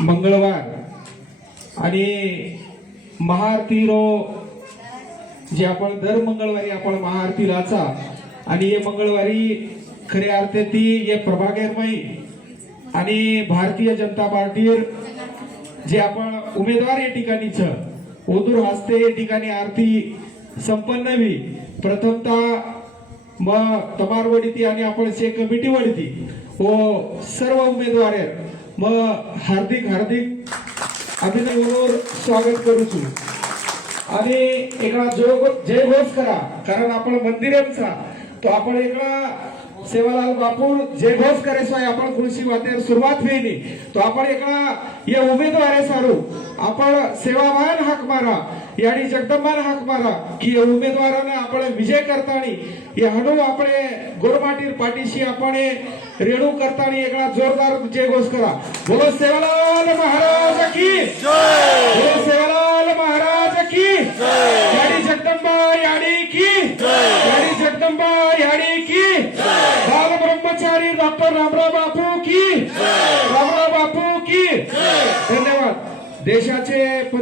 मंगळवार आणि महाआरती रो जे आपण दर मंगळवारी आपण महाआरती लाचा आणि हे मंगळवारी खरे अर्थ ती ये प्रभागेरमयी आणि भारतीय जनता पार्टीर जे आपण उमेदवार या ठिकाणीच ओदूर हस्ते या ठिकाणी आरती संपन्न व्ही प्रथमतः मग तमार वडीती आणि आपण से कमिटी वडीती व सर्व उमेदवार मग हार्दिक हार्दिक अभिनंदन स्वागत करू छु आणि एका जय घोष करा कारण आपण मंदिरांचा तो आपण एका सेवालाल बापूर जय घोष करे सोय आपण कृषी वाटेर सुरुवात होईनी तो आपण एका ये उमेदवार सारू आपण सेवावान हाक मारा यानी जगदंबान हाक मारा की उमेदवाराने आपण विजय करतानी ये हणू आपणे गोरमाटीर पाठीशी आपण रेणू करतानी एका जोरदार जय घोष करा बोलो सेवालाल महाराज की जय बोलो सेवालाल महाराज की जय यानी जगदंबा यानी की जय यानी जगदंबा यानी की बाल ब्रह्मचारी डॉक्टर रामराव बापू की रामराव बापू की धन्यवाद देशाचे